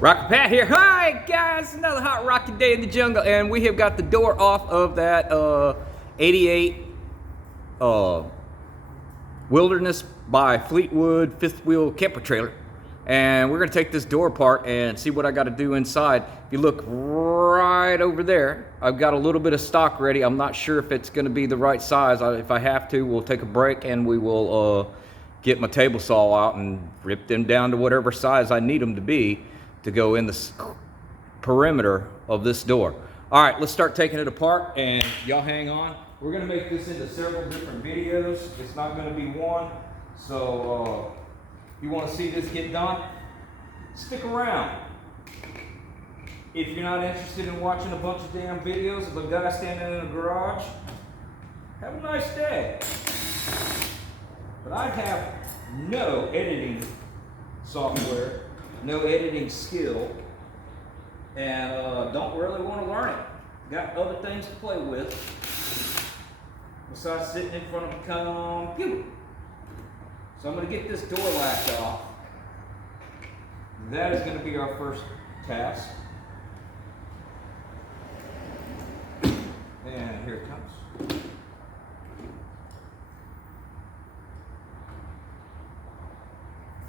Rocky Pat here. Hi guys, another hot rocky day in the jungle, and we have got the door off of that 88 Wilderness by Fleetwood fifth wheel camper trailer, and we're gonna take this door apart and see what I got to do inside. If you look right over there, I've got a little bit of stock ready. I'm not sure if it's gonna be the right size. If I have to, we'll take a break and we will get my table saw out and rip them down to whatever size I need them to be to go in the perimeter of this door. All right, let's start taking it apart, and y'all hang on. We're gonna make this into several different videos. It's not gonna be one. So you wanna see this get done? Stick around. If you're not interested in watching a bunch of damn videos of a guy standing in a garage, have a nice day. But I have no editing software, no editing skill, and don't really want to learn it. Got other things to play with besides sitting in front of a computer. So I'm going to get this door latch off. That is going to be our first task. And here it comes.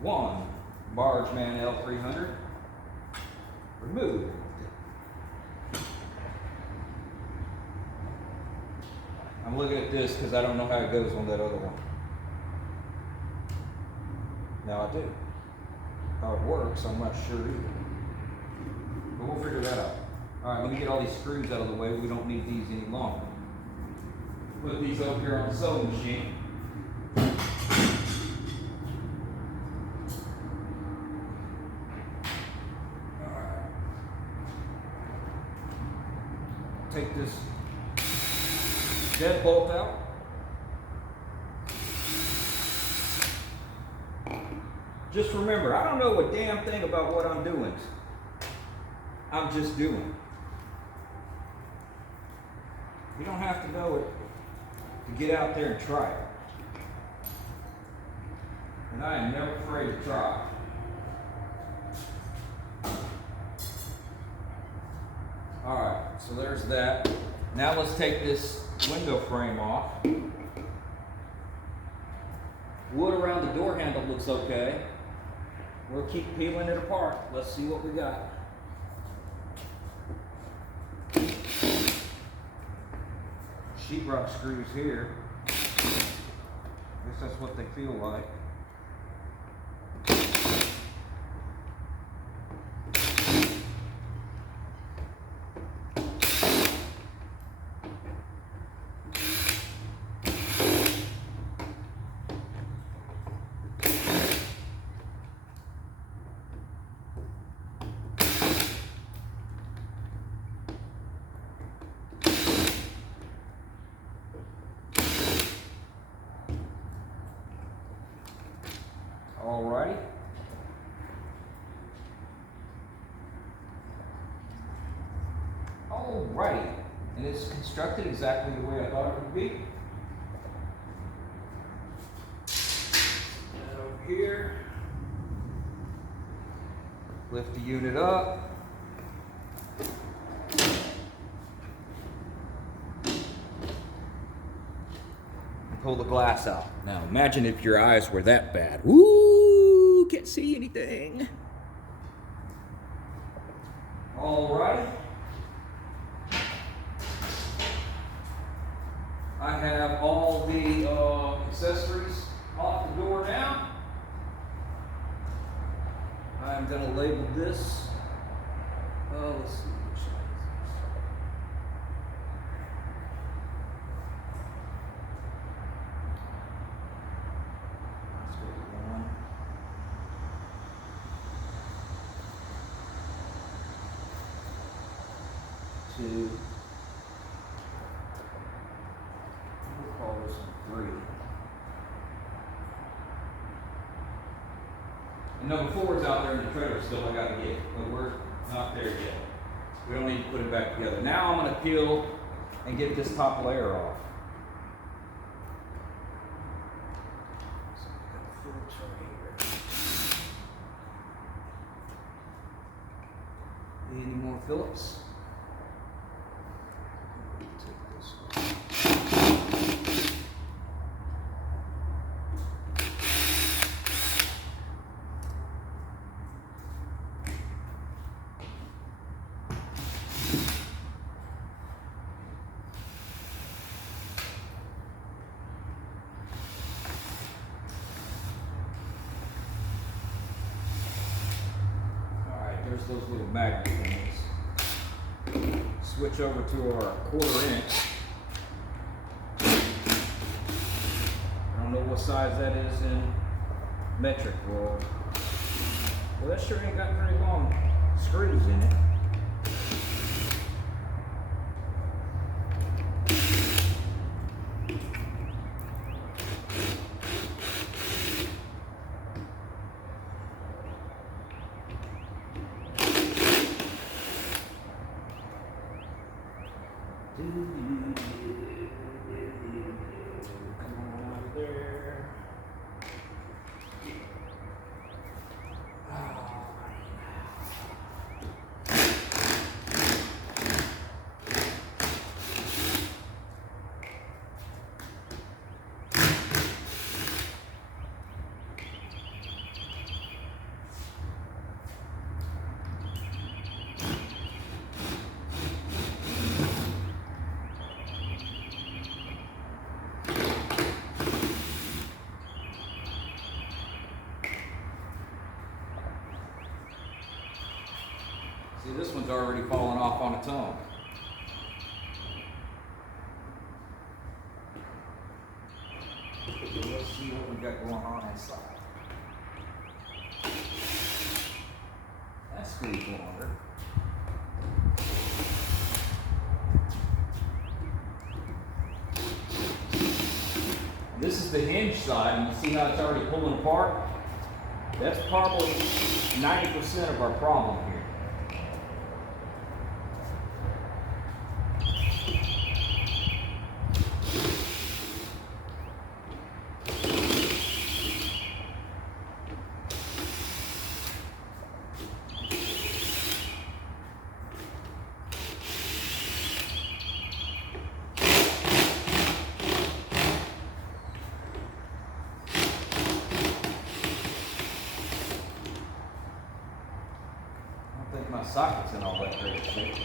One Bargeman L300 removed. I'm looking at this because I don't know how it goes on that other one. Now I do. How it works, I'm not sure either. But we'll figure that out. All right, let me get all these screws out of the way. We don't need these any longer. Put these over here on the sewing machine. Take this deadbolt out. Just remember, I don't know a damn thing about what I'm doing. I'm just doing. You don't have to know it to get out there and try it. And I am never afraid to try. Alright, so there's that. Now let's take this window frame off. Wood around the door handle looks okay. We'll keep peeling it apart. Let's see what we got. Sheetrock screws here. I guess that's what they feel like. Alrighty. Alrighty. And it's constructed exactly the way I thought it would be. And over here. Lift the unit up. Pull the glass out. Now imagine if your eyes were that bad. Woo! Can't see anything. All right. I have all the accessories off the door now. I'm going to label this. Let's see. Two. We'll call this one 3. And number 4 is out there in the trailer still. I got to get, but we're not there yet. We don't need to put it back together. Now I'm going to peel and get this top layer off. So we got the filter here. Any more Phillips? Take this. There's those little magnet things. Switch over to our 1/4 inch. I don't know what size that is in metric world. Well, that sure ain't got very long screws in it. Come on out of there. See, this one's already fallen off on its own. So let's see what we got going on inside. That screw's longer. This is the hinge side, and you see how it's already pulling apart? That's probably 90% of our problem here. I think my socket's in all that great shape.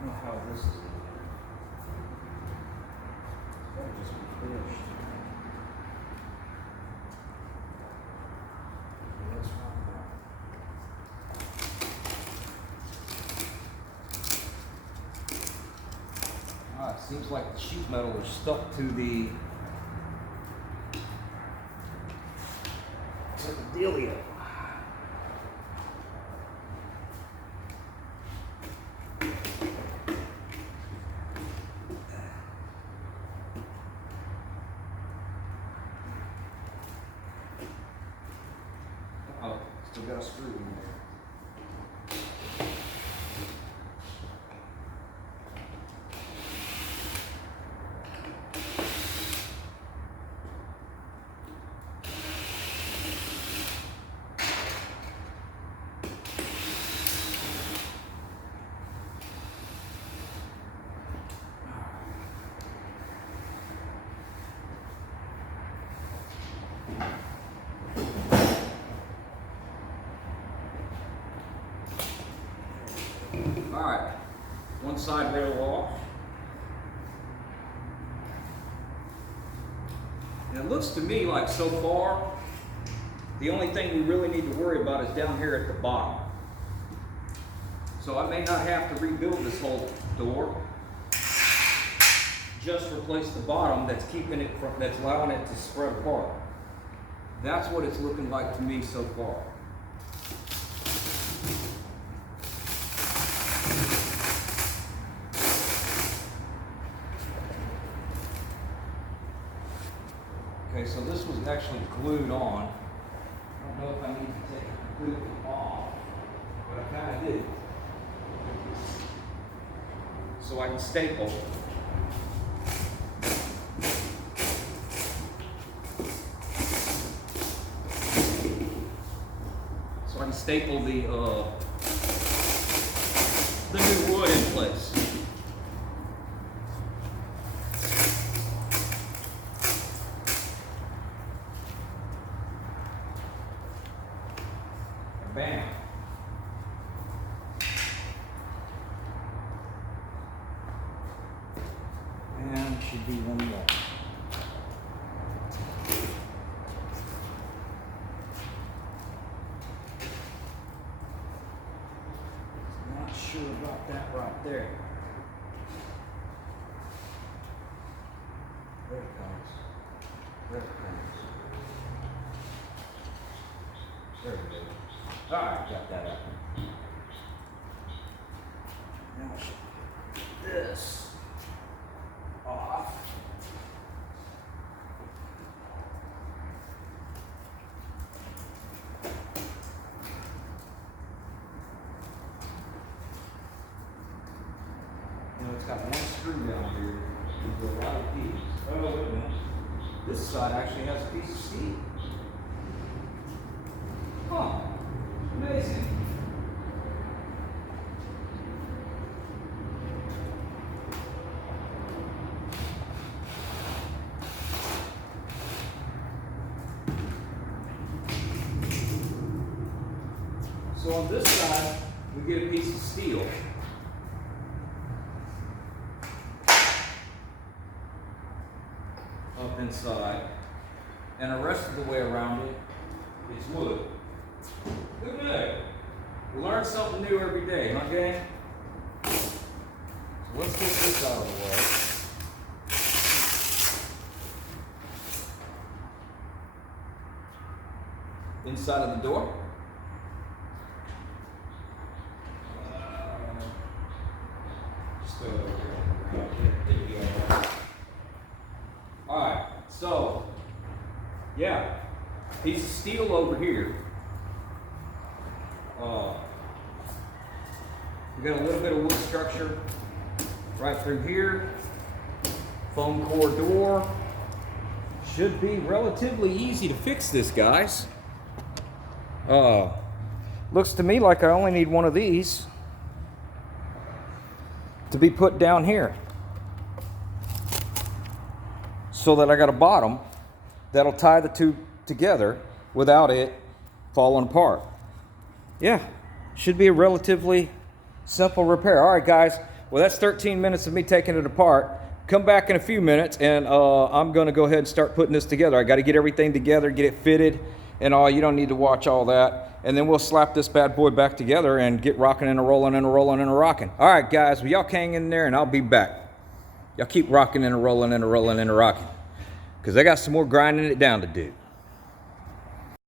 I don't know how this is going to be. It's got to just be finished. Let's find out. It seems like the sheet metal is stuck to the dealio. Oh, still got a screw in there. All right, one side rail off. And it looks to me like so far, the only thing we really need to worry about is down here at the bottom. So I may not have to rebuild this whole door. Just replace the bottom that's keeping it from, that's allowing it to spread apart. That's what it's looking like to me so far. is actually glued on. I don't know if I need to take it completely off, but I kind of did. So I can staple. So I can staple the new wood in place. Bam. And should be one more. Not sure about that right there. There it comes. There it comes. There it is. All right, got that up. Now I should get this off. You know, it's got one screw down here with a lot of pieces. Oh, wait a minute. This side actually has a piece of steel. Huh. Amazing. So on this side, we get a piece of steel. Up inside. And the rest of the way around it is wood. Who knew? We learn something new every day, huh, gang? So let's get this out of the way. Inside of the door. Just go over here. All right, so yeah, piece of steel over here. We got a little bit of wood structure right through here. Foam core door. Should be relatively easy to fix this, guys. Looks to me like I only need one of these to be put down here, so that I got a bottom that'll tie the two together without it falling apart. Yeah, should be a relatively simple repair. All right, guys. Well, that's 13 minutes of me taking it apart. Come back in a few minutes, and I'm going to go ahead and start putting this together. I got to get everything together, get it fitted, and all. You don't need to watch all that. And then we'll slap this bad boy back together and get rocking and a rolling and a rolling and a rocking. All right, guys. Well, y'all hang in there, and I'll be back. Y'all keep rocking and a rolling and a rolling and a rocking, because I got some more grinding it down to do.